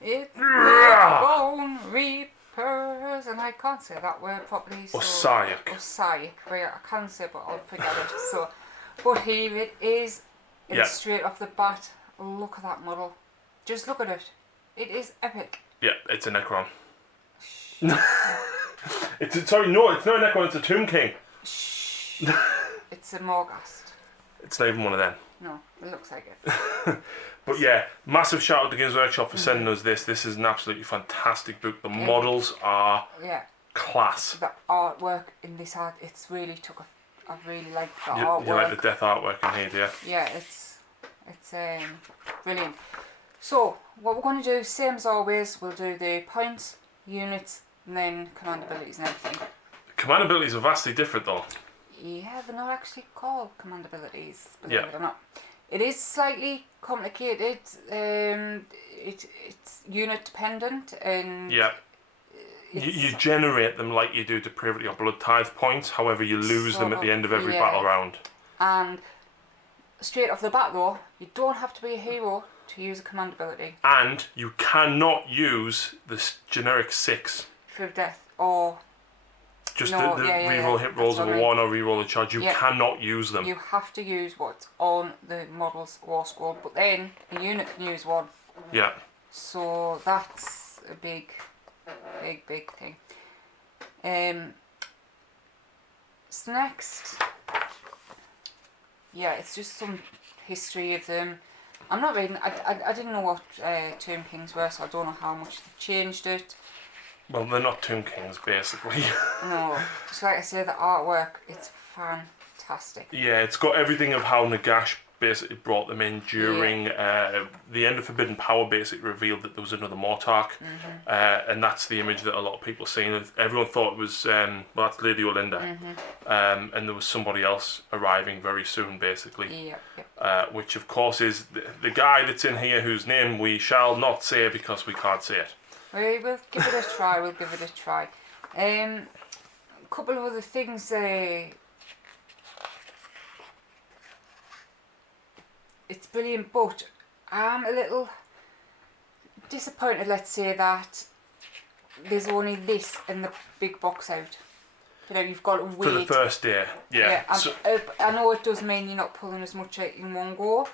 It's the Bonereapers, and I can't say that word properly. So Ossiarch, but I can say, but I'll forget it. So, but here it is, and straight off the bat. Look at that model. Just look at it. It is epic. Yeah, it's a Necron. Sorry, no, it's not a Necron. It's a Tomb King. Shh. It's a Morghast. It's not even one of them. No, it looks like it. But yeah, massive shout out to Games Workshop for sending us this. This is an absolutely fantastic book. The models are class. The artwork in this art, it's really took a. I really like the artwork. You like the death artwork in here, do you? Yeah, it's brilliant. So what we're going to do, same as always, we'll do the points, units, and then command abilities and everything. Command abilities are vastly different though. Yeah, they're not actually called command abilities, believe it or not. It is slightly complicated. It's unit dependent, and you generate them like you do Depravity or Blood Tithe points. However, you lose them at the end of every battle round. And straight off the bat, though, you don't have to be a hero to use a command ability. And you cannot use this generic 6 for death or. Just the reroll hit rolls of a 1 or reroll a charge. You cannot use them. You have to use what's on the model's war scroll, but then a unit can use one. Yeah. So that's a big thing. So next, it's just some history of them. I'm not reading. I didn't know what Tomb Kings were, so I don't know how much they've changed it. Well, they're not Tomb Kings, basically. No. So like I say, the artwork, it's fantastic. Yeah, it's got everything of how Nagash basically brought them in during the end of Forbidden Power. Basically revealed that there was another Mortarch, and that's the image that a lot of people seen. Everyone thought it was that's Lady Olinda, and there was somebody else arriving very soon, basically. Which of course is the guy that's in here, whose name we shall not say because we can't say it. We will give it a try. A couple of other things. It's brilliant, but I'm a little disappointed, let's say, that there's only this in the big box out. You know, you've got to wait. For the first day, I know it does mean you're not pulling as much out in one go,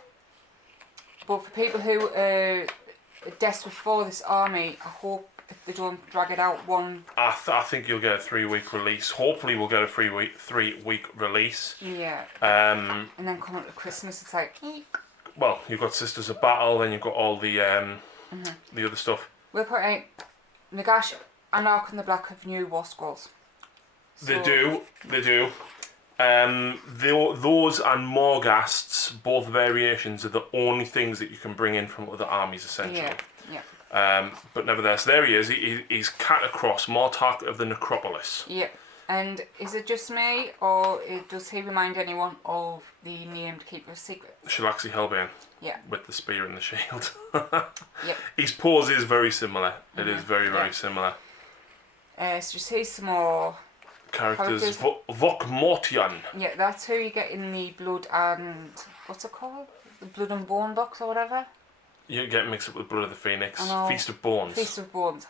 but for people who are desperate for this army, I hope if they don't drag it out one. I think you'll get a 3-week release. Hopefully, we'll get a 3-week release. Yeah. And then coming to Christmas, it's like. Well, you've got Sisters of Battle, then you've got all the other stuff. We'll put out Nagash and Ark and the Black have new war scrolls. So they do. Those and Morghasts, both variations, are the only things that you can bring in from other armies, essentially. Yeah. But nevertheless, there he is. He's cat across, Mortarch of the Necropolis. Yeah. And is it just me, or does he remind anyone of the named Keeper of Secrets? Shalaxi Hellbane. Yeah. With the spear and the shield. Yep. His pose is very similar. It is very, very similar. So just see some more characters. Vokmortian. Yeah, that's who you get in the Blood and... what's it called? The Blood and Bone box or whatever? You get mixed up with Blood of the Phoenix. Feast of Bones. Feast of Bones.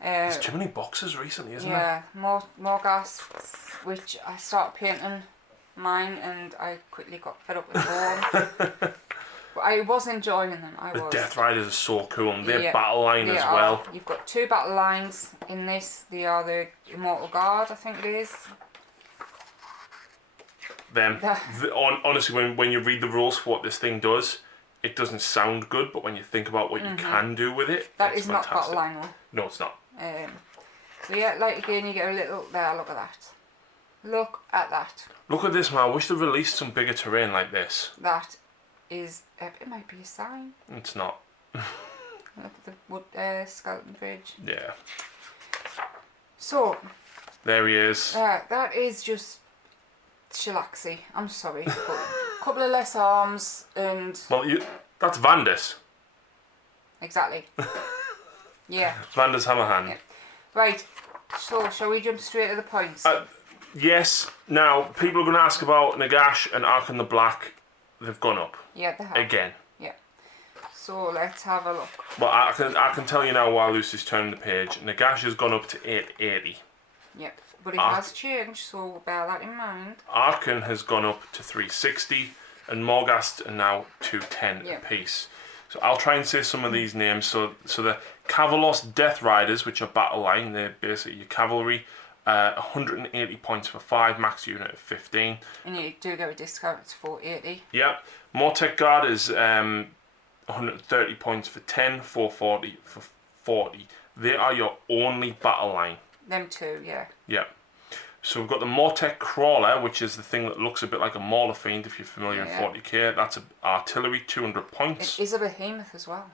There's too many boxes recently, isn't there? Yeah, more ghasts, which I started painting mine and I quickly got fed up with bone. But I was enjoying them, The Death Riders are so cool, and their battle line as well. You've got 2 battle lines in this. They are the Immortal Guard, I think it is. Honestly, when you read the rules for what this thing does, it doesn't sound good, but when you think about what you can do with it, it's not fantastic. battle line though. No, it's not. So yeah, like again, you get a little there. Look at that. Look at that. Look at this, man. I wish they released some bigger terrain like this. That is. It might be a sign. It's not. Look at the wood skeleton bridge. Yeah. So. There he is. That is just Shalaxi. I'm sorry, but a couple of less arms and. Well, that's Vandus. Exactly. Yeah. Vandus Hammerhand. Yeah. Right. So, shall we jump straight to the points? Yes. Now, people are going to ask about Nagash and Ark and the Black. They've gone up. Yeah, they have. Again. Yeah. So let's have a look. Well, I can tell you now while Lucy's turning the page. Nagash has gone up to 880. Yep, but it has changed, so bear that in mind. Archon has gone up to 360, and Morghast are now 210 apiece. So I'll try and say some of these names. So the Kavalos Death Riders, which are battle line, they're basically your cavalry. 180 points for 5, max unit of 15. And you do get a discount, it's 480. Yeah. Mortec Guard is 130 points for 10, 440 for 40. They are your only battle line. Them two, yeah. Yeah. So we've got the Mortec Crawler, which is the thing that looks a bit like a Mauler Fiend if you're familiar in 40k. That's artillery, 200 points. It is a behemoth as well.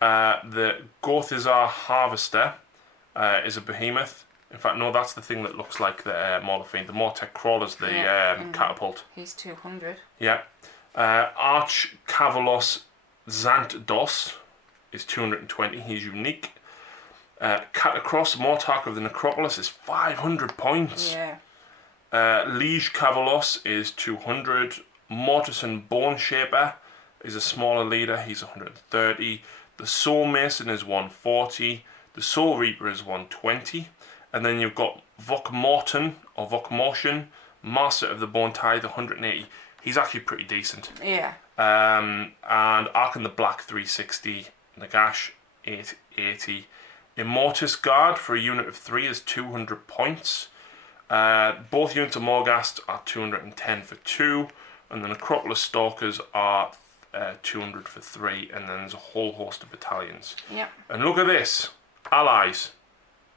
The Gothizar Harvester is a behemoth. In fact, no, that's the thing that looks like the Mauler Fiend. The Mortec Crawler's the catapult. He's 200. Yeah. Arch Kavalos Zantdos is 220. He's unique. Catacross, Mortarch of the Necropolis, is 500 points. Yeah. Liege Kavalos is 200. Mortison Bone Shaper is a smaller leader. He's 130. The Soul Mason is 140. The Soul Reaper is 120. And then you've got Vokmorton or Vokmortion, Master of the Bone Tithe, 180. He's actually pretty decent. Yeah. And Archon the Black, 360. Nagash, 880. Immortus Guard for a unit of 3 is 200 points. Both units of Morghast are 210 for 2. And the Necropolis Stalkers are 200 for 3. And then there's a whole host of battalions. Yep. And look at this. Allies.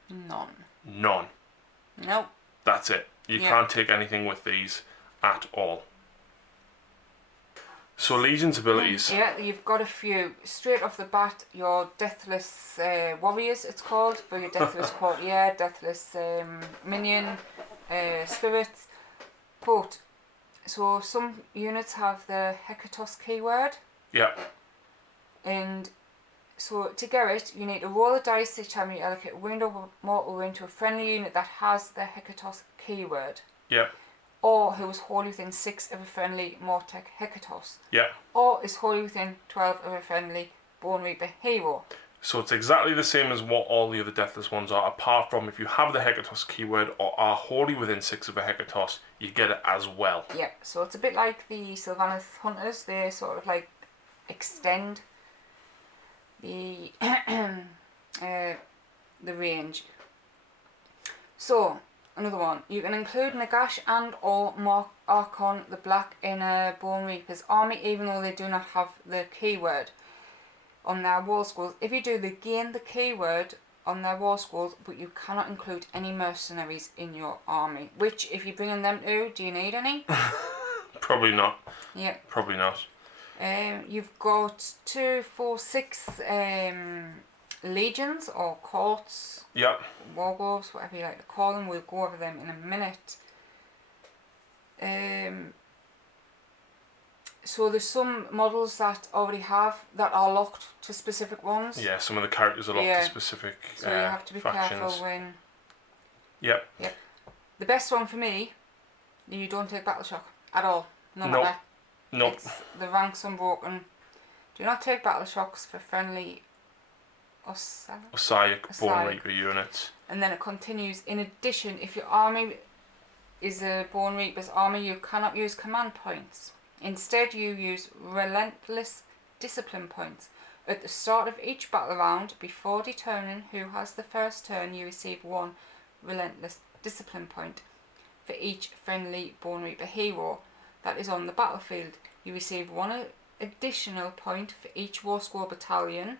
None. Nope. That's it. You can't take anything with these at all. So Legion's abilities. Yeah, you've got a few. Straight off the bat, your Deathless Warriors, it's called, for your Deathless Courtier, Deathless Minion, Spirits. But, so some units have the Hekatos keyword. Yeah. And so to get it, you need to roll a dice each time you allocate a wound or mortal wound to a friendly unit that has the Hekatos keyword. Yep. Or who is wholly within 6 of a friendly Mortec Hekatos. Yeah. Or is wholly within 12 of a friendly Bone Reaper hero. So it's exactly the same as what all the other Deathless ones are, apart from if you have the Hekatos keyword or are wholly within 6 of a Hekatos, you get it as well. Yeah, so it's a bit like the Sylvaneth Hunters. They sort of like extend the range. So another one, you can include Nagash and or Archon the Black in a Bone Reaper's army, even though they do not have the keyword on their war scrolls. If you do, they gain the keyword on their war scrolls, but you cannot include any mercenaries in your army. Which, if you're bringing them to, do you need any? Probably not. Yeah. Probably not. You've got 2, 4, 6 legions or courts. Yep. Wargloves, whatever you like to call them. We'll go over them in a minute. So there's some models that already have, that are locked to specific ones. Yeah, some of the characters are locked to specific so you have to be factions. careful when... Yep. Yep. The best one for me, you don't take Battle Shock at all. No matter. Nope. It's the ranks unbroken. Do not take Battle Shocks for friendly Ossiarch Bone Reaper units. And then it continues. In addition, if your army is a Bone Reaper's army, you cannot use command points. Instead, you use relentless discipline points. At the start of each battle round, before determining who has the first turn, you receive 1 relentless discipline point for each friendly Bone Reaper hero that is on the battlefield. You receive 1 additional point for each war score battalion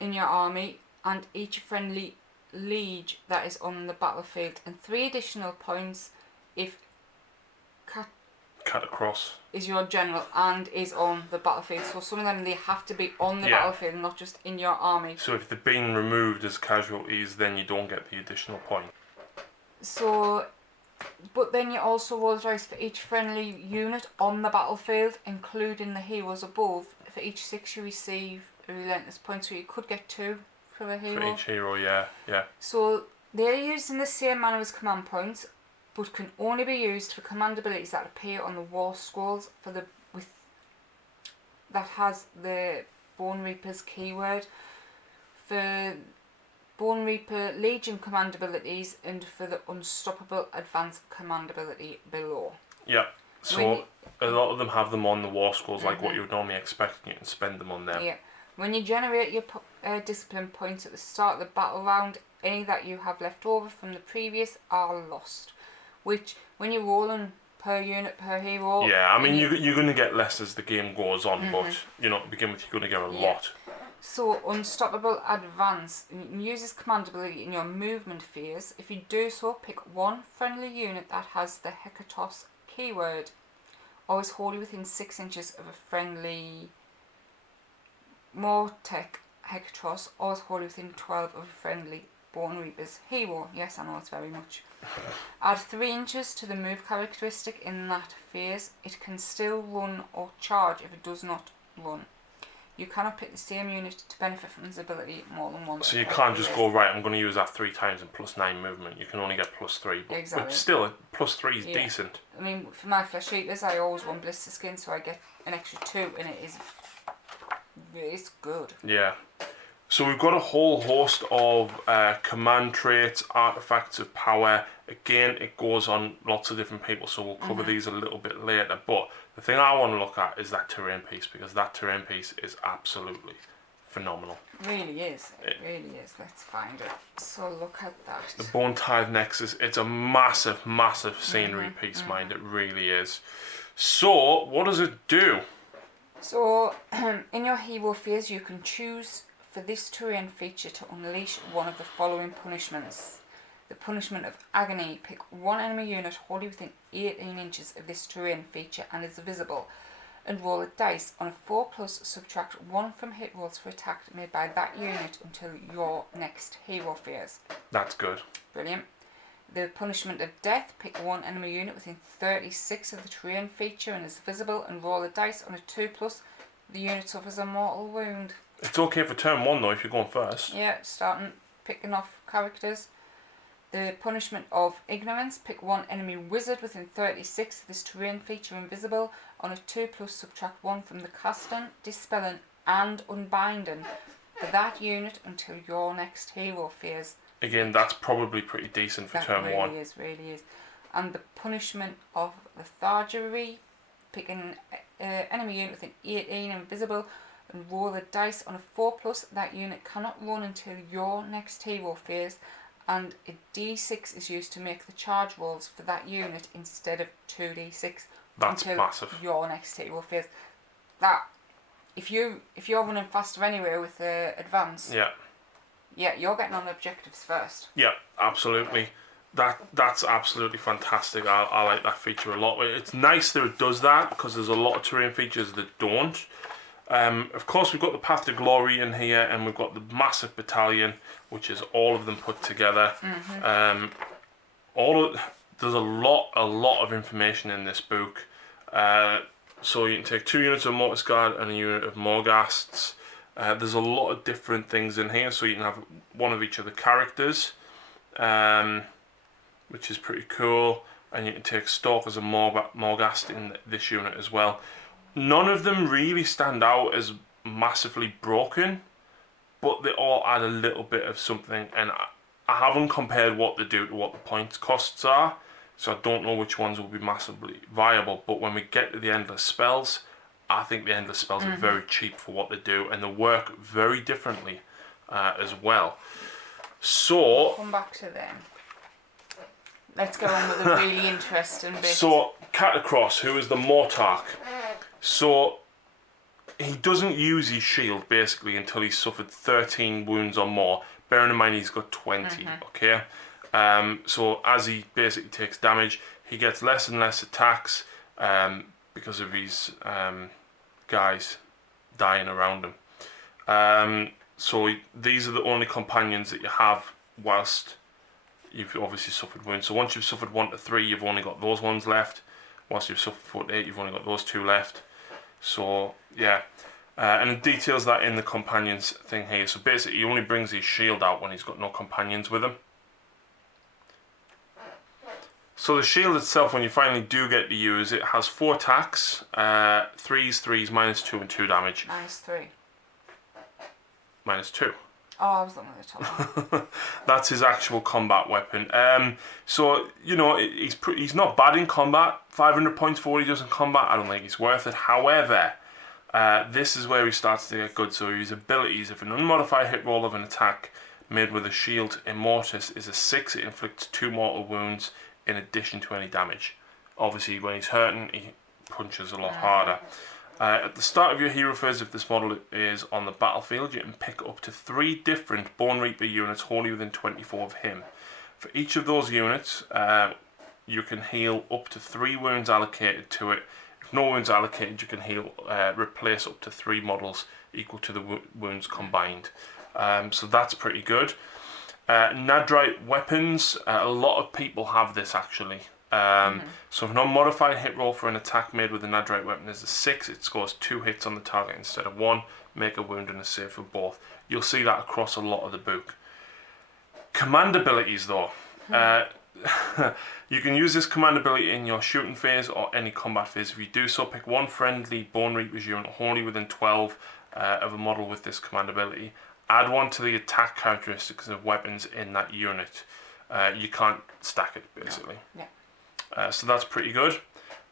in your army and each friendly liege that is on the battlefield, and 3 additional points if Catacross is your general and is on the battlefield. So some of them, they have to be on the battlefield, not just in your army. So if they're being removed as casualties, then you don't get the additional point. So, but then you also roll dice for each friendly unit on the battlefield, including the heroes above. For each 6 you receive a relentless point, so you could get 2 for a hero. For each hero, yeah. So they're used in the same manner as command points, but can only be used for command abilities that appear on the war scrolls for the that has the Bonereapers keyword for Bone Reaper Legion command abilities and for the Unstoppable Advanced command ability below. Yeah, so a lot of them have them on the war scrolls, like what you would normally expect, and you can spend them on them. Yeah. When you generate your discipline points at the start of the battle round, any that you have left over from the previous are lost. Which, when you're rolling per unit, per hero... Yeah, I mean, you're going to get less as the game goes on, but, you know, to begin with, you're going to get a lot. So, Unstoppable Advance uses command ability in your movement phase. If you do so, pick one friendly unit that has the Hekatos keyword. Always hold within 6 inches of a friendly Mortek Hekatos. Always hold within 12 of a friendly Bonereapers hero. Yes, I know it's very much. Add 3 inches to the move characteristic in that phase. It can still run or charge if it does not run. You cannot pick the same unit to benefit from this ability more than once. So you can't just go, right, I'm going to use that 3 times and +9 movement. You can only get +3. But, exactly. But still, +3 is decent. I mean, for my Flesh Eaters, I always run Blister Skin, so I get an extra 2, and it's good. Yeah. So we've got a whole host of command traits, artifacts of power. Again, it goes on lots of different people, so we'll cover these a little bit later. But the thing I want to look at is that terrain piece, because that terrain piece is absolutely phenomenal. It really is. It really is. Let's find it. So look at that. The Bone Tithe Nexus, it's a massive, massive scenery piece, mind. It really is. So, what does it do? So, in your hero phase, you can choose for this terrain feature to unleash one of the following punishments. The punishment of Agony. Pick one enemy unit wholly within 18 inches of this terrain feature and is visible, and roll a dice. On a 4+, subtract 1 from hit rolls for attack made by that unit until your next hero phase. That's good. Brilliant. The punishment of Death. Pick one enemy unit within 36 of the terrain feature and is visible, and roll a dice. On a 2+, the unit suffers a mortal wound. It's okay for turn 1 though if you're going first. Yeah, picking off characters. The punishment of Ignorance. Pick one enemy wizard within 36 of this terrain feature invisible. On a 2+, subtract 1 from the casting, dispelling and unbinding for that unit until your next hero phase. Again, that's probably pretty decent for turn 1. That really is. And the punishment of Lethargy. Pick an enemy unit within 18 invisible and roll a dice. On a 4+, that unit cannot run until your next hero phase, and a d6 is used to make the charge rolls for that unit instead of 2d6. That's until massive. Your next hero phase. That if you're running faster anyway with advance. Yeah, you're getting on the objectives first. Yeah, absolutely. That's absolutely fantastic. I like that feature a lot. It's nice that it does that, because there's a lot of terrain features that don't. Of course, we've got the Path to Glory in here, and we've got the massive battalion, which is all of them put together. There's a lot of information in this book. So you can take 2 units of Mortis Guard and a unit of Morghasts. There's a lot of different things in here, so you can have one of each of the characters, which is pretty cool. And you can take Stalkers and Morghast in this unit as well. None of them really stand out as massively broken, but they all add a little bit of something, and I haven't compared what they do to what the points costs are, so I don't know which ones will be massively viable. But when we get to the Endless Spells, I think the Endless Spells are very cheap for what they do, and they work very differently as well. So come back to them. Let's go on with the really interesting bit. So Catacross, who is the Mortarch, so he doesn't use his shield basically until he's suffered 13 wounds or more. Bearing in mind he's got 20, okay? So as he basically takes damage, he gets less and less attacks because of his guys dying around him. So these are the only companions that you have whilst you've obviously suffered wounds. So once you've suffered 1 to 3, you've only got those ones left. Once you've suffered 4 to 8, you've only got those 2 left. So yeah, and it details that in the companions thing here. So basically he only brings his shield out when he's got no companions with him. So the shield itself, when you finally do get to use it, has 4 attacks, 3s, -2 and 2 damage. -3. -2. Oh, I was looking at the top. That's his actual combat weapon. So, you know, he's not bad in combat. 500 points for what he does in combat, I don't think it's worth it. However, this is where he starts to get good. So his abilities, if an unmodified hit roll of an attack made with a shield immortus is a 6, it inflicts 2 mortal wounds in addition to any damage. Obviously, when he's hurting, he punches a lot harder. At the start of your hero phase, if this model is on the battlefield, you can pick up to 3 different Bonereaper units wholly within 24 of him. For each of those units, you can heal up to 3 wounds allocated to it. If no wounds allocated, you can heal, replace up to 3 models equal to the wounds combined. So that's pretty good. Nadrite weapons, a lot of people have this actually. So if an unmodified hit roll for an attack made with a Nadrite weapon is a 6, it scores 2 hits on the target instead of 1, make a wound and a save for both. You'll see that across a lot of the book. Command abilities though. You can use this command ability in your shooting phase or any combat phase. If you do so, pick 1 friendly Bonereapers unit wholly within 12 of a model with this command ability. Add 1 to the attack characteristics of weapons in that unit. You can't stack it basically. No. Yeah. So that's pretty good.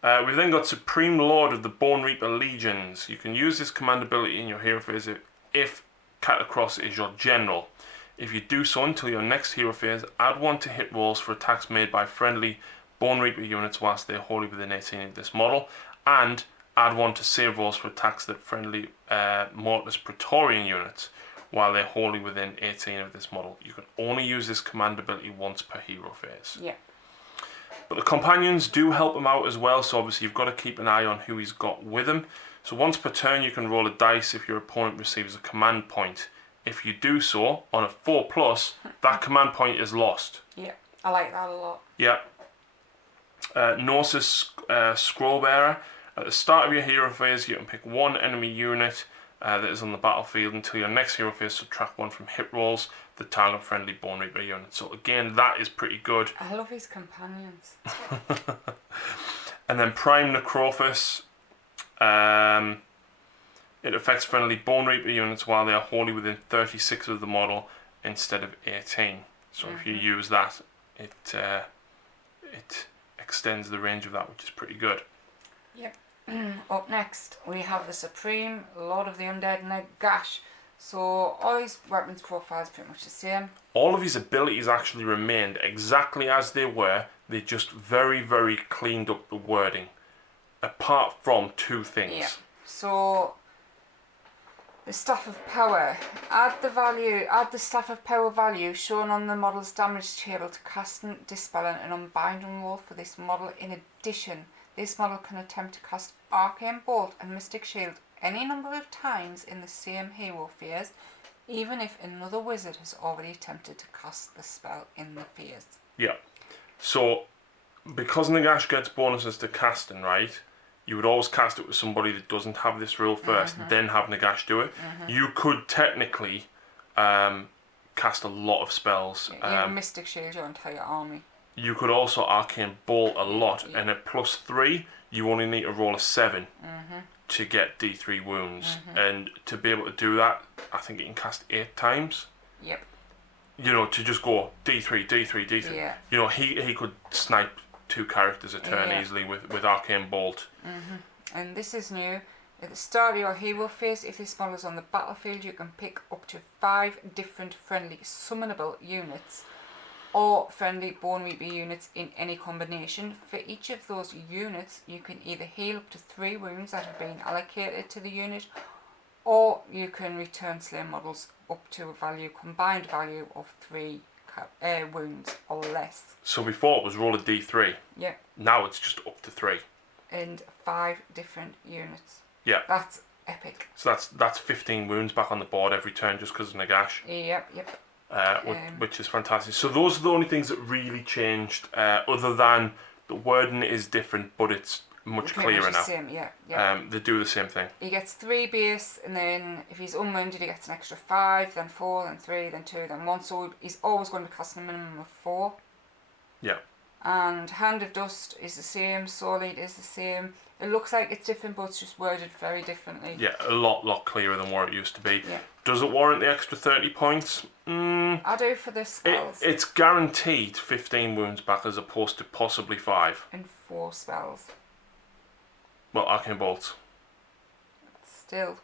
We've then got Supreme Lord of the Bonereaper Legions. You can use this command ability in your hero phase if Catacross is your general. If you do so until your next hero phase, add 1 to hit rolls for attacks made by friendly Bonereaper units whilst they're wholly within 18 of this model, and add 1 to save rolls for attacks that friendly Mortis Praetorian units while they're wholly within 18 of this model. You can only use this command ability once per hero phase. Yeah. But the companions do help him out as well, so obviously you've got to keep an eye on who he's got with him. So once per turn you can roll a dice if your opponent receives a command point. If you do so, on a 4+, that command point is lost. Yeah, I like that a lot. Yeah. Gnosis Scrollbearer. At the start of your hero phase, you can pick 1 enemy unit that is on the battlefield until your next hero phase, subtract 1 from hit rolls, the target friendly Bonereaper unit. So again, that is pretty good. I love his companions. And then Prime Necropolis. It affects friendly Bonereaper units while they are wholly within 36 of the model instead of 18. So if you use that, it extends the range of that, which is pretty good. Yep. Up next, we have the Supreme Lord of the Undead Nagash. So all his weapons profile is pretty much the same. All of his abilities actually remained exactly as they were. They just very, very cleaned up the wording, apart from 2 things. Yeah. So the Staff of Power. Add the Staff of Power value shown on the model's damage table to casting, dispelling, and unbinding roll for this model. In addition, this model can attempt to cast Arcane Bolt and Mystic Shield any number of times in the same hero phase, even if another wizard has already attempted to cast the spell in the phase. Yeah. So, because Nagash gets bonuses to casting, right, you would always cast it with somebody that doesn't have this rule first, then have Nagash do it. You could technically cast a lot of spells. You can Mystic Shield your entire army. You could also Arcane Bolt a lot, and at +3, you only need to roll a 7 to get D3 wounds. And to be able to do that, I think you can cast 8 times. Yep. You know, to just go D3, D3, D3. Yeah. You know, he could snipe 2 characters a turn easily with Arcane Bolt. And this is new. At the start of your hero phase, if this model is on the battlefield, you can pick up to 5 different friendly summonable units or friendly Bonereaper units in any combination. For each of those units, you can either heal up to 3 wounds that have been allocated to the unit, or you can return slain models up to a combined value of 3 wounds or less. So before it was roll a D3. Yeah. Now it's just up to 3. And 5 different units. Yeah. That's epic. So that's 15 wounds back on the board every turn just because of Nagash. Yep. Which is fantastic. So those are the only things that really changed, other than the wording is different, but it's much clearer now. Same, yeah. They do the same thing. He gets 3 base, and then if he's unwounded, he gets an extra 5, then 4, then 3, then 2, then 1. So he's always going to cast a minimum of 4. Yeah. And Hand of Dust is the same, Soul Eater is the same. It looks like it's different, but it's just worded very differently. Yeah, a lot clearer than what it used to be. Yeah. Does it warrant the extra 30 points? I do for the spells. It's guaranteed 15 wounds back as opposed to possibly 5. And 4 spells. Well, Arcane Bolts. Still,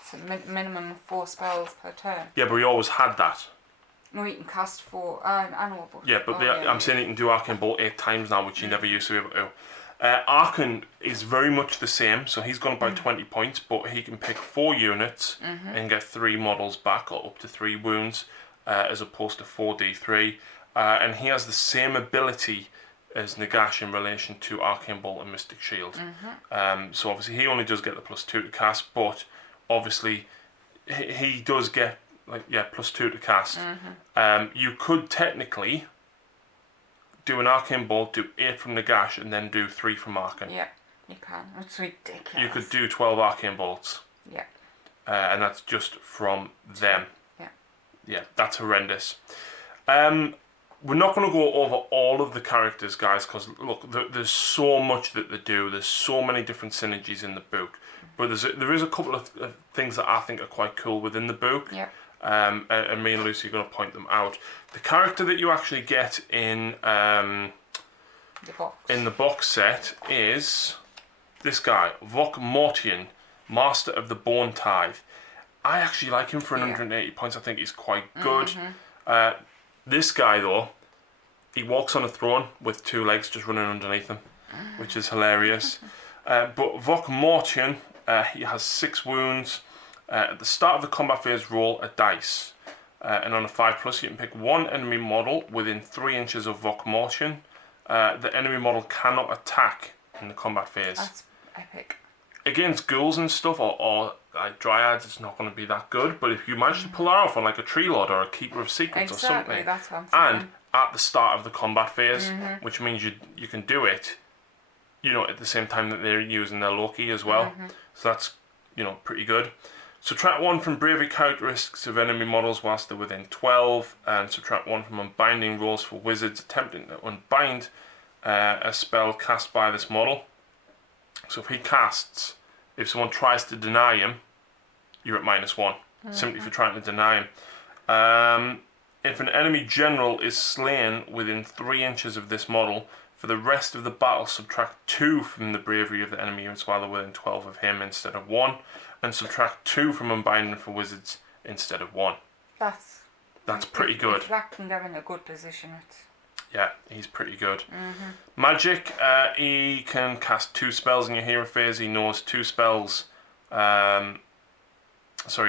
it's a minimum of 4 spells per turn. Yeah, but we always had that. No, you can cast 4. I know, but... Yeah, but I'm saying you can do Arcane Bolt 8 times now, which you never used to be able to. Arkan is very much the same, so he's gone by 20 points, but he can pick 4 units and get 3 models back, or up to 3 wounds, as opposed to 4d3. And he has the same ability as Nagash in relation to Arcane Bolt and Mystic Shield. So obviously he only does get the +2 to cast, but obviously he does get +2 to cast. You could technically do an Arcane Bolt, do 8 from Nagash, and then do 3 from Arkan. Yeah, you can. It's ridiculous. You could do 12 Arcane Bolts. Yeah. And that's just from them. Yeah. Yeah, that's horrendous. We're not going to go over all of the characters, guys, because look, there's so much that they do. There's so many different synergies in the book. But there is a couple of things that I think are quite cool within the book. Yeah. And me and Lucy are going to point them out. The character that you actually get in the box set is this guy, Vok Mortian, Master of the Bone Tithe. I actually like him for 180 points. I think he's quite good. This guy, though, he walks on a throne with 2 legs just running underneath him, which is hilarious. But Vok Mortian, he has 6 wounds. At the start of the combat phase, roll a dice. And on a 5+, you can pick 1 enemy model within 3 inches of Vok Mortian. The enemy model cannot attack in the combat phase. That's epic. Against ghouls and stuff, or like dryads, it's not going to be that good. But if you manage to pull that off on like a tree lord or a keeper of secrets or something, that's what I'm saying. and at the start of the combat phase, which means you can do it, at the same time that they're using their Loki as well. So that's pretty good. Subtract 1 from bravery characteristics of enemy models whilst they're within 12, and subtract 1 from unbinding rolls for wizards attempting to unbind a spell cast by this model. So if he casts, if someone tries to deny him, you're at -1, simply for trying to deny him. If an enemy general is slain within 3 inches of this model, for the rest of the battle, subtract 2 from the bravery of the enemy units while they're within 12 of him instead of 1, and subtract 2 from unbinding for wizards instead of 1. That's pretty good. If that can get in a good position, yeah, he's pretty good. Magic, he can cast 2 spells in your hero phase. He knows 2 spells. He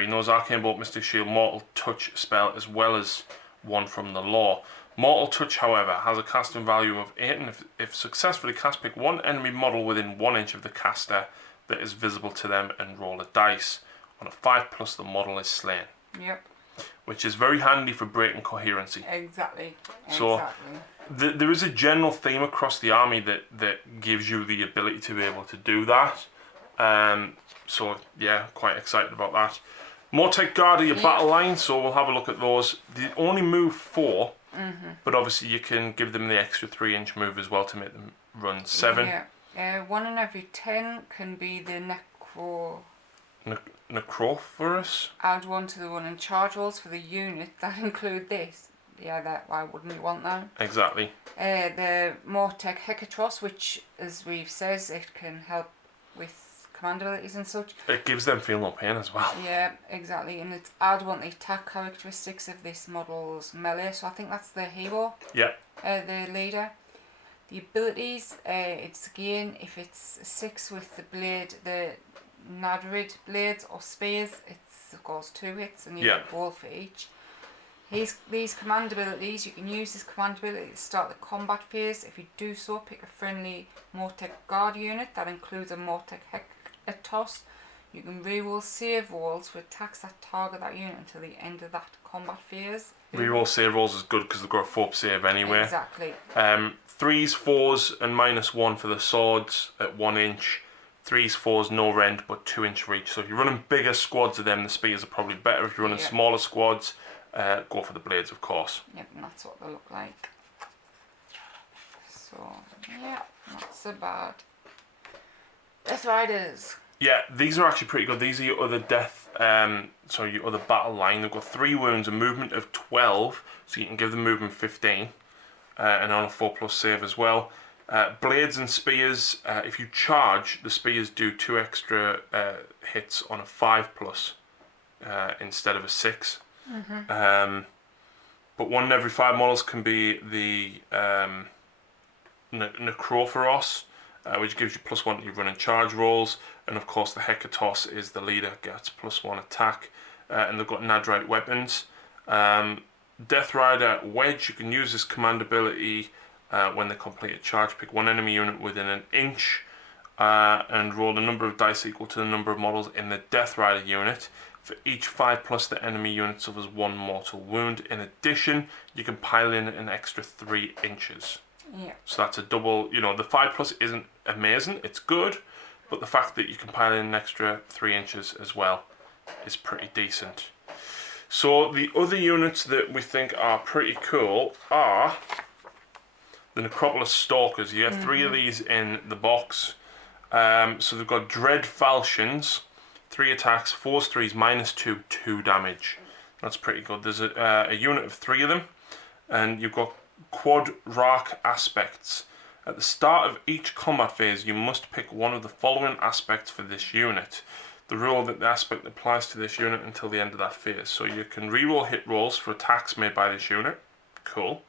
knows Arcane Bolt, Mystic Shield, Mortal Touch spell, as well as 1 from the Law. Mortal Touch, however, has a casting value of 8, and if successfully cast, pick 1 enemy model within 1 inch of the caster that is visible to them and roll a dice. On a 5+, the model is slain. Yep. Which is very handy for breaking coherency. Exactly. So there is a general theme across the army that gives you the ability to be able to do that. So yeah, quite excited about that. Mortec Guard are your battle line, so we'll have a look at those. They only move 4, but obviously you can give them the extra 3-inch move as well to make them run 7. Yeah. 1 in every 10 can be the Necropolis. Add 1 to the run and charge rolls for the unit that include this. Yeah, why wouldn't we want that? Exactly. The Mortec Hecatros, which, as we've says, it can help with command abilities and such. It gives them feel no pain as well. Yeah, exactly. And it's add 1 to the attack characteristics of this model's melee. So I think that's the hero. Yeah. The leader. The abilities, it's again, if it's 6 with the blade, the Nadrid blades or spears, it goes 2 hits and you get a roll for each. These command abilities, you can use this command ability to start the combat phase. If you do so, pick a friendly Mortec Guard unit that includes a Mortec Hecatros. You can reroll save rolls for attacks that target that unit until the end of that combat phase. Reroll save rolls is good because they've got a 4 save anyway. Exactly. 3s, 4s and -1 for the swords at 1 inch. 3s, 4s, no rend, but 2 inch reach. So if you're running bigger squads of them, the spears are probably better. If you're running smaller squads, go for the blades, of course. Yep, and that's what they look like. So So, yeah, not so bad. Death Riders. Yeah, these are actually pretty good. These are your other your other battle line. They've got 3 wounds, a movement of 12, so you can give them movement 15, and on a 4+ save as well. Blades and spears, if you charge, the spears do 2 extra hits on a 5+, instead of a 6. But 1 in every 5 models can be the Necropolis, which gives you +1 to your run and charge rolls, and of course the Hecatos is the leader, gets +1 attack, and they've got Nadrite weapons. Death Rider Wedge, you can use this command ability when they complete a charge. Pick 1 enemy unit within an inch and roll the number of dice equal to the number of models in the Death Rider unit. For each 5+, the enemy unit suffers 1 mortal wound. In addition, you can pile in an extra 3 inches. Yeah. So that's a double, the 5+ isn't amazing, it's good, but the fact that you can pile in an extra 3 inches as well is pretty decent. So the other units that we think are pretty cool are the Necropolis Stalkers. You have 3 of these in the box. So they've got Dread Falchions, 3 attacks, 4s, 3s, -2, 2 damage. That's pretty good. There's a unit of 3 of them, and you've got Quad Rark aspects. At the start of each combat phase, you must pick one of the following aspects for this unit. The rule that the aspect applies to this unit until the end of that phase. So you can reroll hit rolls for attacks made by this unit. Cool.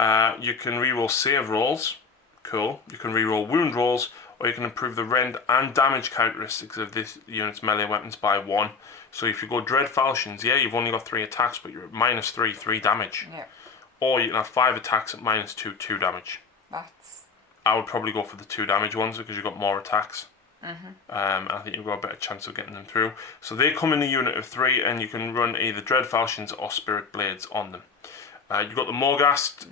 You can reroll save rolls. Cool. You can reroll wound rolls, or you can improve the rend and damage characteristics of this unit's melee weapons by 1. So if you go Dread Falchions, yeah, you've only got 3 attacks, but you're at -3, 3 damage. Yeah. Or you can have 5 attacks at -2, 2 damage. I would probably go for the 2 damage ones because you've got more attacks. I think you've got a better chance of getting them through. So they come in a unit of 3, and you can run either Dread Falchions or Spirit Blades on them. You've got the Morghast,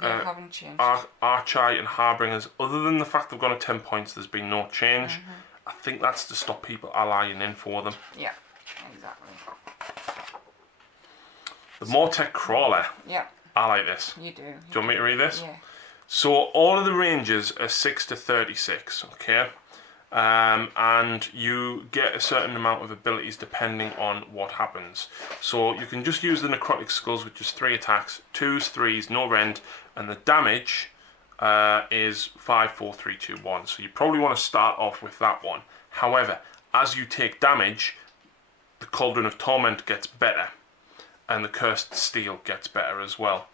Archai and Harbingers. Other than the fact they've gone at 10 points, there's been no change. I think that's to stop people allying in for them. Yeah, exactly. The Mortek Crawler. Yeah. I like this. You do. Do you want me to read this? Yeah. So all of the ranges are 6 to 36, okay? And you get a certain amount of abilities depending on what happens. So you can just use the Necrotic Skulls, which is 3 attacks, 2s, 3s, no rend, and the damage is 5, 4, 3, 2, 1. So you probably want to start off with that one. However, as you take damage, the Cauldron of Torment gets better, and the Cursed Steel gets better as well.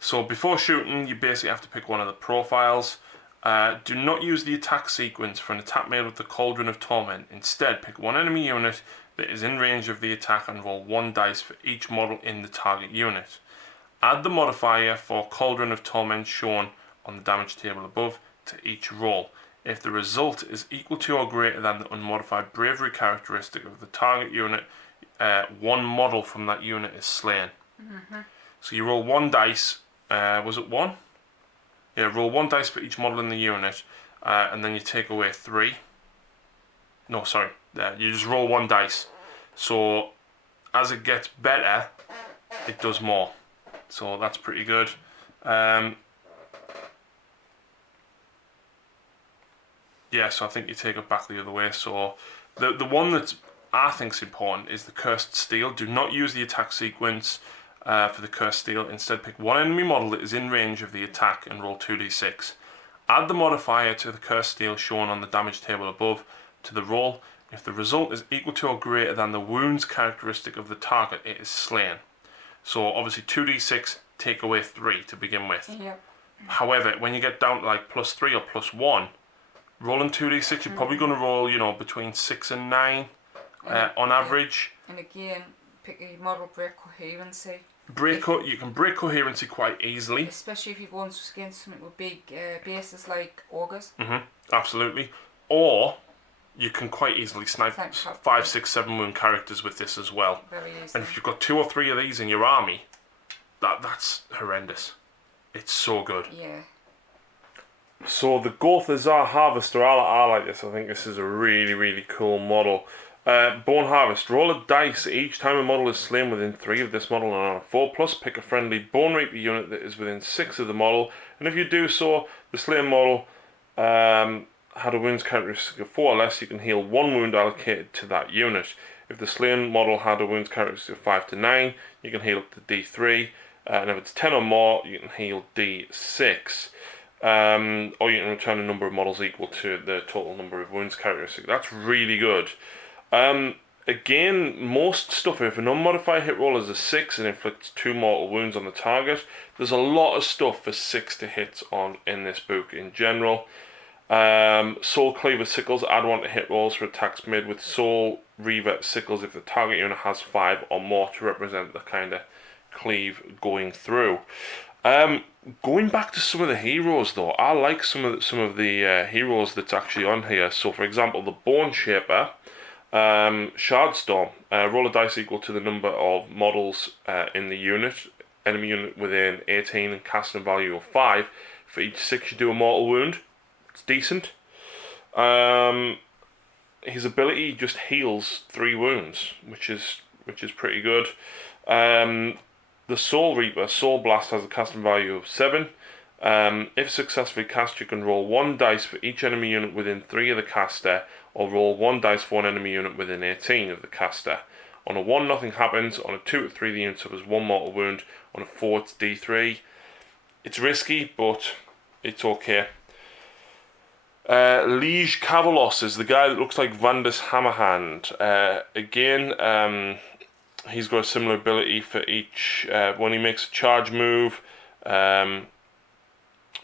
So before shooting, you basically have to pick one of the profiles. Do not use the attack sequence for an attack made with the Cauldron of Torment. Instead, pick 1 enemy unit that is in range of the attack and roll 1 dice for each model in the target unit. Add the modifier for Cauldron of Torment shown on the damage table above to each roll. If the result is equal to or greater than the unmodified bravery characteristic of the target unit, 1 model from that unit is slain. So you roll 1 dice. Was it 1? Yeah, roll 1 dice for each model in the unit, and then you take away 3. No, sorry. You just roll 1 dice. So as it gets better, it does more. So that's pretty good. Yeah, so I think you take it back the other way. So the one that I think's important is the Cursed Steel. Do not use the attack sequence for the Cursed Steel. Instead, pick 1 enemy model that is in range of the attack and roll 2d6. Add the modifier to the Cursed Steel shown on the damage table above to the roll. If the result is equal to or greater than the wounds characteristic of the target, it is slain. So obviously 2d6, take away 3 to begin with. Yep. However, when you get down to like +3 or +1, rolling 2d6, you're probably going to roll, between 6 and 9 on average. And again, pick a model break coherency. You can break coherency quite easily. Especially if you're going against something with big bases like Augurs. Absolutely. Or you can quite easily snipe 5, 6, 7 wound characters with this as well. Very easy. And if you've got 2 or 3 of these in your army, that's horrendous. It's so good. Yeah. So the Gothazar Harvester, I like this. I think this is a really, really cool model. Bone Harvest. Roll a dice each time a model is slain within 3 of this model, and on a 4+, pick a friendly Bonereaper unit that is within 6 of the model, and if you do so, The Slain model had a wounds characteristic of 4 or less, you can heal 1 wound allocated to that unit. If the Slain model had a wounds characteristic of 5 to 9, you can heal up to D3, and if it's 10 or more, you can heal D6. Or you can return a number of models equal to the total number of wounds characteristic. That's really good. Again, most stuff, if an unmodified hit roll is a 6 and inflicts 2 mortal wounds on the target, there's a lot of stuff for 6 to hit on in this book in general. Soul Cleaver Sickles, add 1 to hit rolls for attacks made with Soul Reaver Sickles if the target unit has 5 or more to represent the kind of cleave going through. Going back to some of the heroes though, I like some of the heroes that's actually on here. So for example, the Bone Shaper, Shardstorm, roll a dice equal to the number of models in the unit, enemy unit within 18 and casting value of 5. For each 6 you do a mortal wound. It's decent. His ability just heals 3 wounds, which is pretty good. The Soul Reaper, Soul Blast, has a casting value of 7. If successfully cast, you can roll 1 dice for each enemy unit within 3 of the caster, or roll 1 dice for 1 enemy unit within 18 of the caster. On a 1, nothing happens. On a 2 or 3, the unit suffers 1 mortal wound. On a 4, it's D3. It's risky, but it's okay. Liege Cavalos is the guy that looks like Vandus Hammerhand. Again, he's got a similar ability for each. When he makes a charge move, roll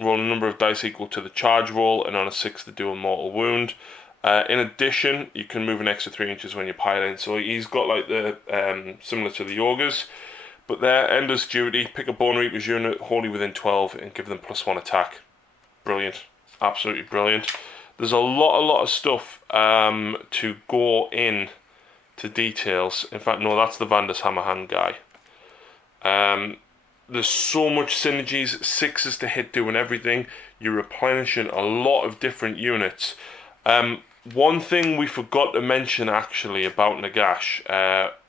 a number of dice equal to the charge roll, and on a 6 to do a mortal wound. In addition, you can move an extra 3 inches when you're piloting, so he's got like the similar to the Ogres. But there, Ender's Duty, pick a Bonereapers unit wholly within 12 and give them +1 attack. Brilliant, absolutely brilliant. There's a lot of stuff to go in to details. In fact, no, that's the Vandus Hammerhand guy. There's so much synergies, 6s to hit doing everything. You're replenishing a lot of different units. One thing we forgot to mention actually about Nagash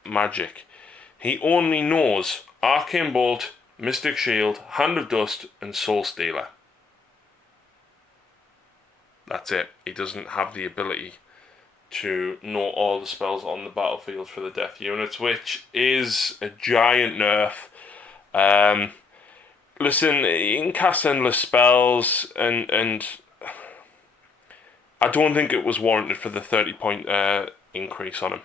magic. He only knows Arcane Bolt, Mystic Shield, Hand of Dust, and Soul Stealer. That's it. He doesn't have the ability to know all the spells on the battlefield for the death units, which is a giant nerf. Listen, he can cast endless spells, and I don't think it was warranted for the 30-point increase on him.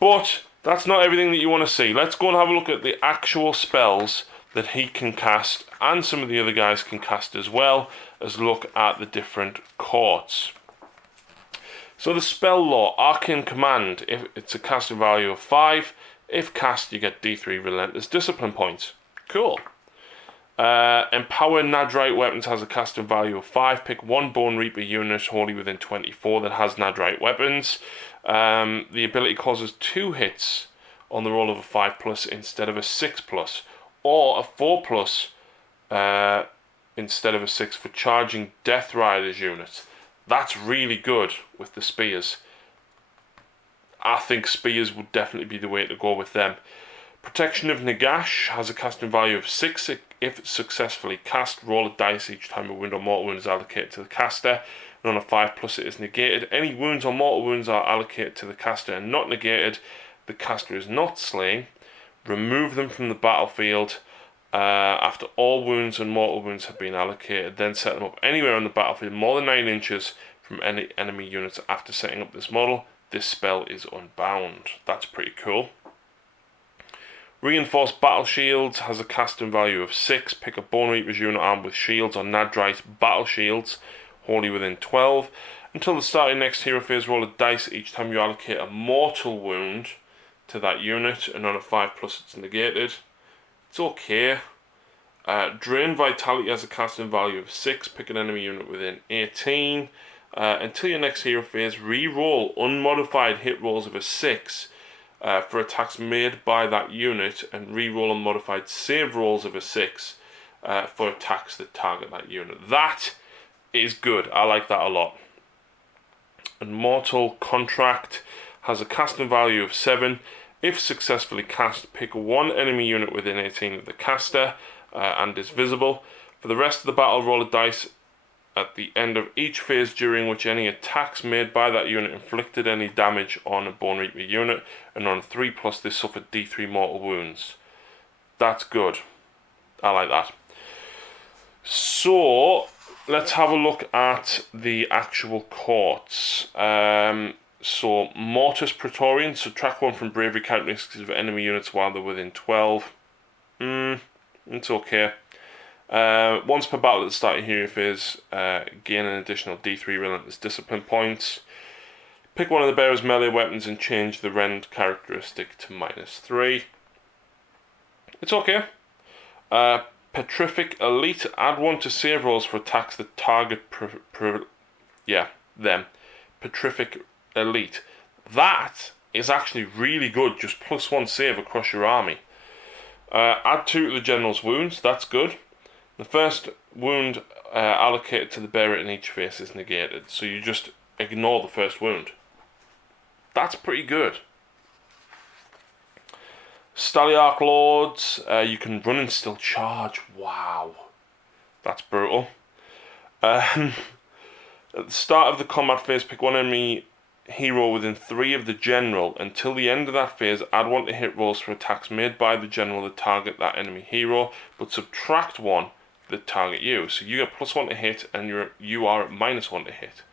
But that's not everything that you want to see. Let's go and have a look at the actual spells that he can cast, and some of the other guys can cast as well, as look at the different courts. So the spell lore, Arcane Command, if it's a casting value of 5, if cast you get D3 Relentless Discipline points. Cool. Empower Nadrite Weapons has a casting value of 5. Pick 1 Bonereaper unit wholly within 24 that has Nadrite Weapons. The ability causes 2 hits on the roll of a 5+ instead of a 6+, or a 4+ instead of a 6 for charging Death Riders units. That's really good with the spears. I think spears would definitely be the way to go with them. Protection of Nagash has a casting value of 6. If successfully cast, roll a dice each time a wound or mortal wound is allocated to the caster. And on a 5+ it is negated. Any wounds or mortal wounds are allocated to the caster and not negated. The caster is not slain. Remove them from the battlefield after all wounds and mortal wounds have been allocated. Then set them up anywhere on the battlefield more than 9 inches from any enemy units. After setting up this model, this spell is unbound. That's pretty cool. Reinforced Battle Shields has a casting value of 6. Pick a Bonereapers unit armed with shields or Nadrite Battle Shields, wholly within 12. Until the start of your next hero phase, roll a dice each time you allocate a mortal wound to that unit, and on a 5+ it's negated. It's okay. Drain Vitality has a casting value of 6. Pick an enemy unit within 18. Until your next hero phase, re-roll unmodified hit rolls of a 6 for attacks made by that unit, and re-roll unmodified save rolls of a 6 for attacks that target that unit. That is good. I like that a lot. And Mortal Contract has a casting value of 7. If successfully cast, pick 1 enemy unit within 18 of the caster and is visible. For the rest of the battle, roll a dice at the end of each phase during which any attacks made by that unit inflicted any damage on a Bone Reaper unit, and on 3+ they suffered D3 mortal wounds. That's good. I like that. So let's have a look at the actual courts. So Mortis Praetorian, subtract 1 from bravery characteristics of enemy units while they're within 12. It's okay. Once per battle at the start of your hero phase, gain an additional D3 relentless discipline points. Pick one of the bearer's melee weapons and change the rend characteristic to -3. It's okay. Petrific Elite, add 1 to save rolls for attacks that target Petrific Elite. That is actually really good, just +1 save across your army. Add 2 to the general's wounds, that's good. The first wound allocated to the bearer in each phase is negated, so you just ignore the first wound. That's pretty good. Ossiarch Lords, you can run and still charge. Wow, that's brutal. At the start of the combat phase, pick one enemy hero within 3 of the general. Until the end of that phase, add 1 to hit rolls for attacks made by the general that target that enemy hero, but subtract 1 that target you. So you get +1 to hit, and you are at -1 to hit.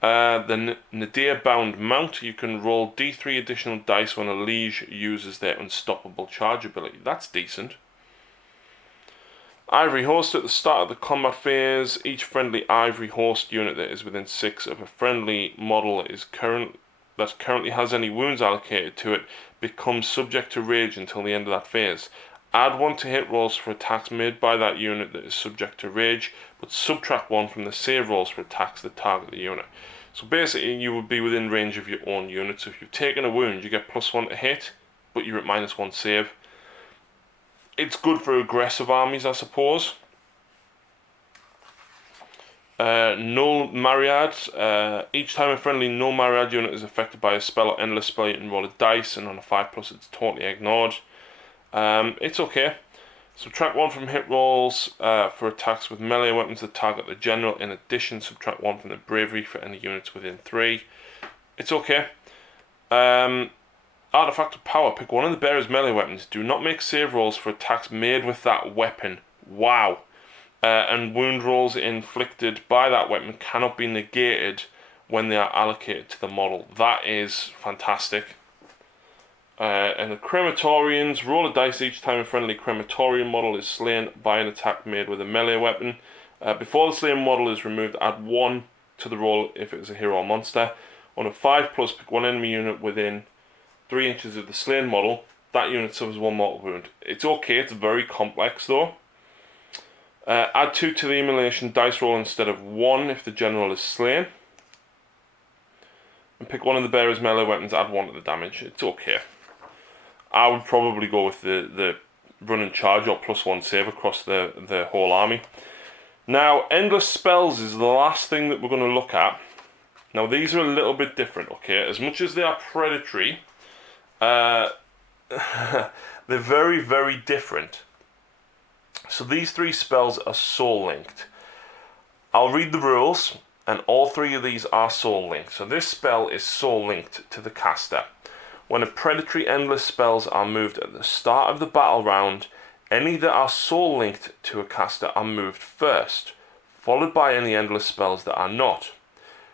The Nadir Bound Mount, you can roll D3 additional dice when a liege uses their unstoppable charge ability. That's decent. Ivory Host, at the start of the combat phase, each friendly Ivory Host unit that is within 6 of a friendly model that currently has any wounds allocated to it becomes subject to rage until the end of that phase. Add 1 to hit rolls for attacks made by that unit that is subject to rage, but subtract 1 from the save rolls for attacks that target the unit. So basically, you would be within range of your own unit. So if you've taken a wound, you get +1 to hit, but you're at -1 save. It's good for aggressive armies, I suppose. Null Myriad. Each time a friendly Null Myriad unit is affected by a spell or endless spell, you can roll a dice, and on a 5+ it's totally ignored. It's okay. Subtract 1 from hit rolls for attacks with melee weapons that target the general. In addition, subtract 1 from the bravery for any units within 3. It's okay. Artifact of Power. Pick one of the bearer's melee weapons. Do not make save rolls for attacks made with that weapon. Wow. And wound rolls inflicted by that weapon cannot be negated when they are allocated to the model. That is fantastic. And the Crematorians, roll a dice each time a friendly Crematorian model is slain by an attack made with a melee weapon. Before the slain model is removed, add 1 to the roll if it is a hero or monster. On a 5+, pick one enemy unit within 3 inches of the slain model. That unit suffers 1 mortal wound. It's okay, it's very complex though. Add 2 to the immolation dice roll instead of 1 if the general is slain. And pick one of the bearer's melee weapons, add 1 to the damage. It's okay. I would probably go with the run and charge or +1 save across the whole army. Now, endless spells is the last thing that we're going to look at. Now, these are a little bit different, okay? As much as they are predatory, they're very, very different. So these 3 spells are soul linked. I'll read the rules, and all 3 of these are soul linked. So this spell is soul linked to the caster. When a predatory endless spells are moved at the start of the battle round, any that are soul linked to a caster are moved first, followed by any endless spells that are not.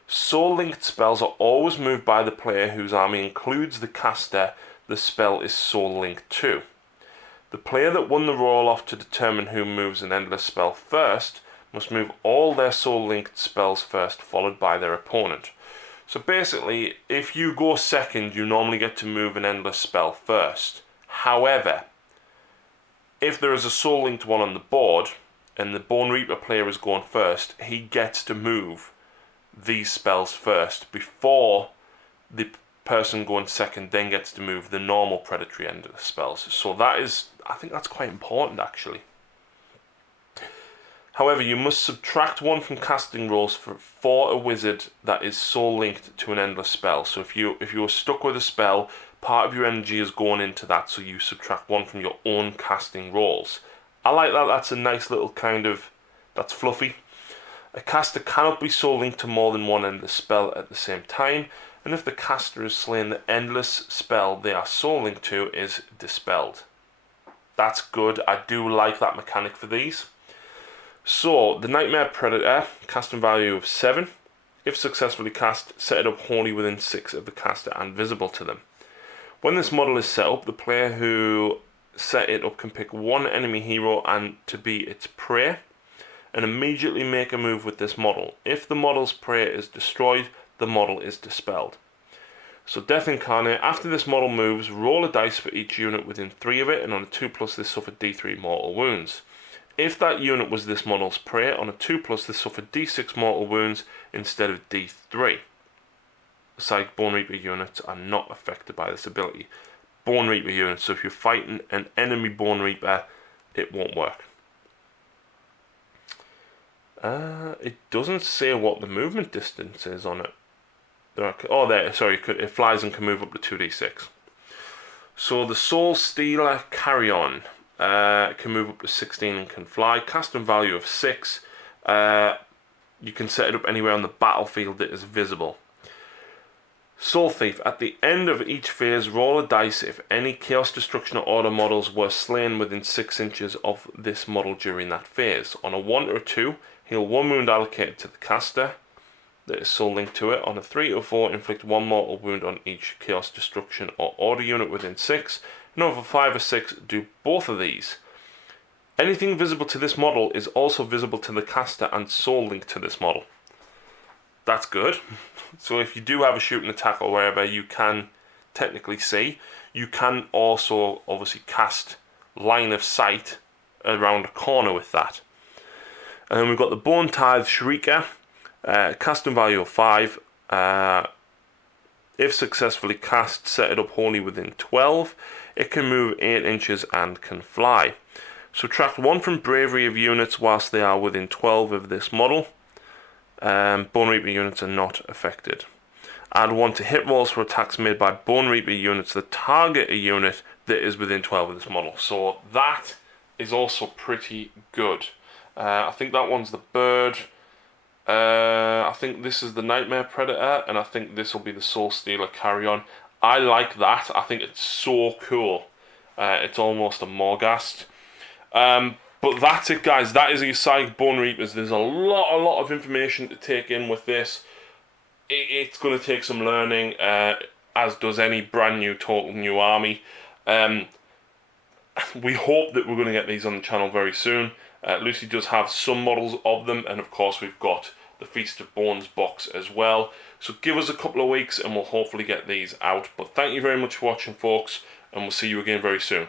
Soul linked spells are always moved by the player whose army includes the caster the spell is soul linked to. The player that won the roll off to determine who moves an endless spell first must move all their soul linked spells first, followed by their opponent. So basically, if you go second, you normally get to move an endless spell first. However, if there is a soul linked one on the board, and the Bone Reaper player is going first, he gets to move these spells first before the person going second then gets to move the normal predatory endless spells. So that is, I think that's quite important actually. However, you must subtract 1 from casting rolls for a wizard that is soul linked to an endless spell. So if you're stuck with a spell, part of your energy is going into that, so you subtract 1 from your own casting rolls. I like that. That's a nice little kind of, that's fluffy. A caster cannot be soul linked to more than one endless spell at the same time, and if the caster has slain the endless spell they are soul linked to is dispelled. That's good. I do like that mechanic for these. So, the Nightmare Predator, casting value of 7. If successfully cast, set it up wholly within 6 of the caster and visible to them. When this model is set up, the player who set it up can pick one enemy hero and to be its prey, and immediately make a move with this model. If the model's prey is destroyed, the model is dispelled. So Death Incarnate, after this model moves, roll a dice for each unit within 3 of it, and on a 2+, they suffer D3 mortal wounds. If that unit was this model's prey, on a 2+, they suffer D6 mortal wounds instead of D3. Psychic Bone Reaper units are not affected by this ability. Bone Reaper units, so if you're fighting an enemy Bone Reaper, it won't work. It doesn't say what the movement distance is on it. It flies and can move up to 2d6. So the Soul Stealer Carrion can move up to 16 and can fly. Casting value of 6. You can set it up anywhere on the battlefield that is visible. Soul Thief, at the end of each phase, roll a dice if any Chaos Destruction or Order models were slain within 6 inches of this model during that phase. On a 1 or 2, heal 1 wound allocated to the caster that is soul linked to it. On a 3 or 4, inflict 1 mortal wound on each Chaos Destruction or Order unit within 6. And over 5 or 6, do both of these. Anything visible to this model is also visible to the caster and soul linked to this model. That's good. So if you do have a shooting attack or wherever you can technically see, you can also obviously cast line of sight around a corner with that. And then we've got the Bone Tithe Shrieker, casting value of 5. If successfully cast, set it up wholly within 12. It can move 8 inches and can fly. Subtract 1 from bravery of units whilst they are within 12 of this model. Bone Reaper units are not affected. Add 1 to hit rolls for attacks made by Bone Reaper units that target a unit that is within 12 of this model. So that is also pretty good. I think that one's the bird. I think this is the Nightmare Predator, and I think this will be the Soul Stealer Carrion. I like that. I think it's so cool. It's almost a Morghast. But that's it, guys. That is your Psychic Bone Reapers. There's a lot of information to take in with this. It's going to take some learning, as does any brand new, total new army. We hope that we're going to get these on the channel very soon. Lucy does have some models of them, and of course we've got the Feast of Bones box as well. So give us a couple of weeks and we'll hopefully get these out. But thank you very much for watching, folks, and we'll see you again very soon.